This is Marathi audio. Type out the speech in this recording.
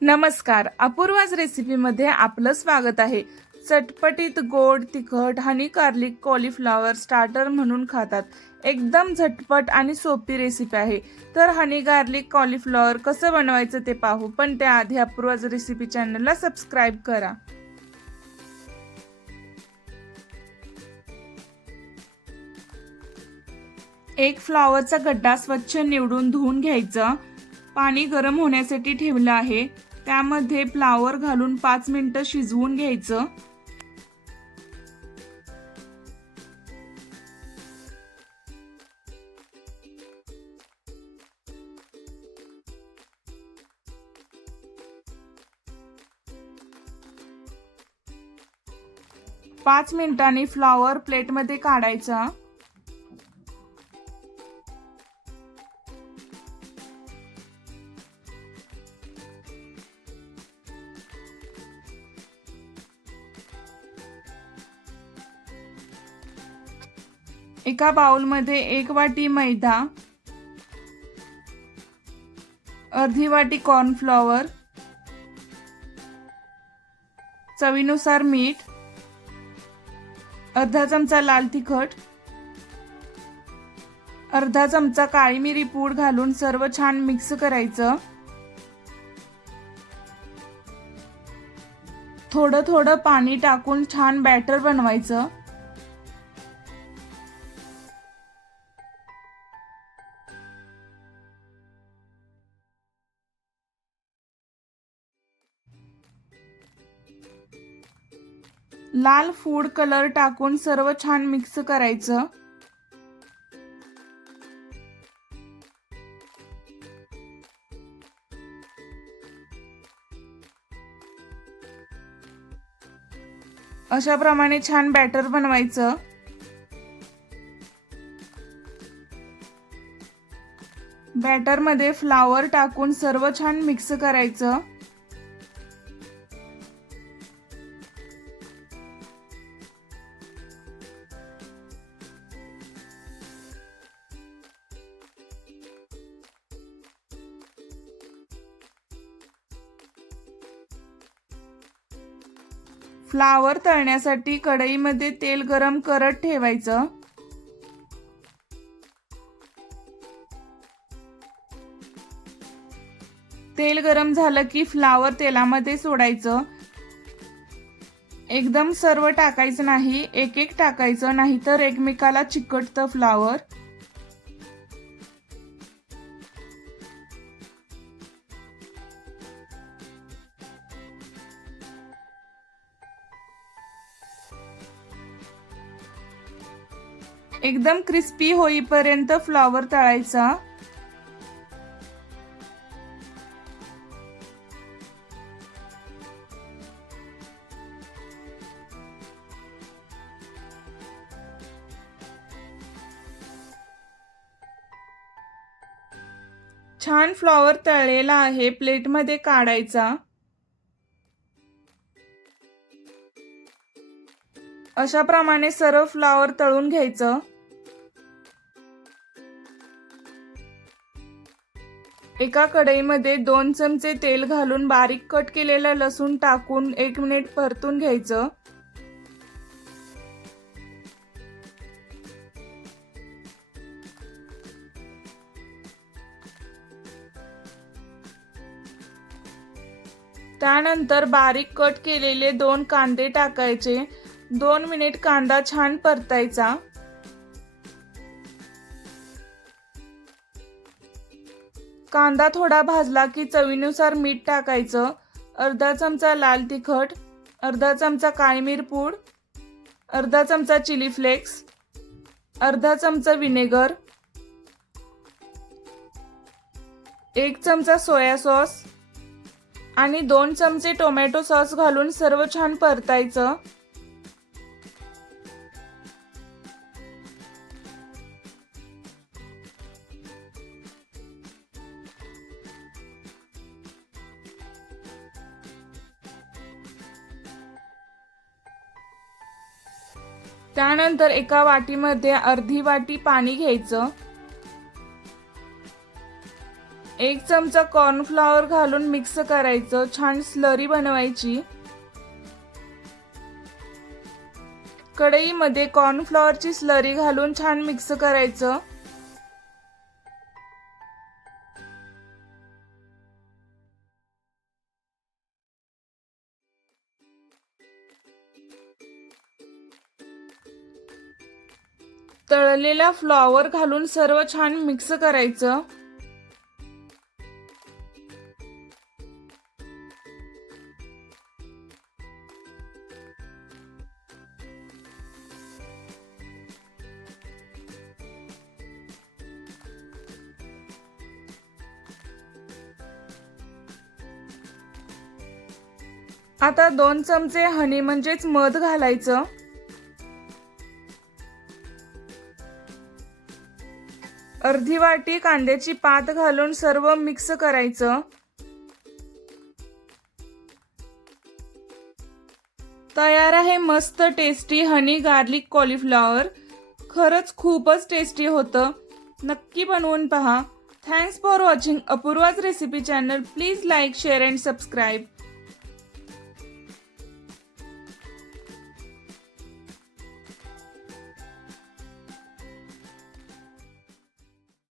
नमस्कार, अपूर्वाज रेसिपीमध्ये आपलं स्वागत आहे। चटपटीत गोड तिखट हनी गार्लिक कॉलीफ्लॉवर स्टार्टर म्हणून खातात। एकदम झटपट आणि सोपी रेसिपी आहे। तर हनी गार्लिक कॉलीफ्लॉवर कसं बनवायचं ते पाहू, पण त्याआधी अपूर्वाज रेसिपी चॅनलला सबस्क्राइब करा। एक फ्लॉवरचा गड्डा स्वच्छ निवडून धुवून घ्यायचा। पाणी गरम होण्यासाठी ठेवलं आहे। त्यामध्ये फ्लॉवर घालून 5 मिनिटं शिजवून घ्यायचं। पाच मिनिटांनी फ्लॉवर प्लेटमध्ये काढायचा। एका बाउलमध्ये 1 वाटी मैदा, अर्धी वाटी कॉर्नफ्लॉवर, चवीनुसार मीठ, अर्धा चमचा लाल तिखट, अर्धा चमचा काळी मिरी पूड घालून सर्व छान मिक्स करायचं। थोडं थोडं पाणी टाकून छान बॅटर बनवायचं। लाल फूड कलर टाकून सर्व छान मिक्स करायचं। अशा प्रमाणे छान बॅटर बनवायचं। बॅटर मध्ये फ्लॉवर टाकून सर्व छान मिक्स करायचं। फ्लॉवर तळण्यासाठी कढईमध्ये तेल गरम करत ठेवायचं। तेल गरम झालं की फ्लॉवर तेलामध्ये सोडायचं। एकदम सर्व टाकायचं नाही, एक एक टाकायचं, नाहीतर एकमेकाला चिकटतं फ्लॉवर। एकदम क्रिस्पी होईपर्यंत फ्लॉवर तळायचा। छान फ्लॉवर तळलेला आहे, प्लेटमध्ये काढायचा। अशा प्रमाणे सर्व फ्लॉवर तळून घ्यायचं। एका कढईमध्ये 2 चमचे तेल घालून बारीक कट केलेलं लसूण टाकून 1 मिनिट परतून घ्यायचं। त्यानंतर बारीक कट केलेले 2 कांदे टाकायचे। 2 मिनिट कांदा छान परतायचा। कांदा थोडा भाजला की चवीनुसार मीठ टाकायचं। अर्धा चमचा लाल तिखट, अर्धा चमचा काळी मिरी पूड, अर्धा चमचा चिली फ्लेक्स, अर्धा चमचा विनेगर, 1 चमचा सोया सॉस आणि 2 चमचे टोमॅटो सॉस घालून सर्व छान परतायचं। त्यानंतर एका वाटीमध्ये अर्धी वाटी पाणी घ्यायचं। 1 चमचा कॉर्नफ्लॉवर घालून मिक्स करायचं, छान स्लरी बनवायची। कढईमध्ये कॉर्नफ्लॉवरची स्लरी घालून छान मिक्स करायचं। तळलेला फ्लॉवर घालून सर्व छान मिक्स करायचं। आता 2 चमचे हनी म्हणजेच मध घालायचं। अर्धी वाटी कांद्याची पात घालून सर्व मिक्स करायचं। तयार आहे मस्त टेस्टी हनी गार्लिक कॉलीफ्लॉवर। खरंच खूपच टेस्टी होतं, नक्की बनवून पहा। Thanks for watching Apurva's recipe channel. Please like, share and subscribe.